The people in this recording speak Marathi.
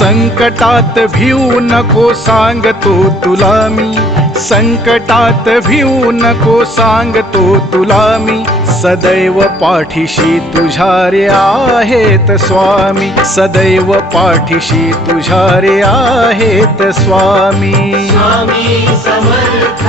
संकटात भिऊ नको सांगतो तुला मी, संकटात भिऊ नको सांगतो तुला मी, सदैव पाठीशी तुझ्या रे आहेत स्वामी, सदैव पाठीशी तुझ्या रे आहेत स्वामी. स्वामी समर्थ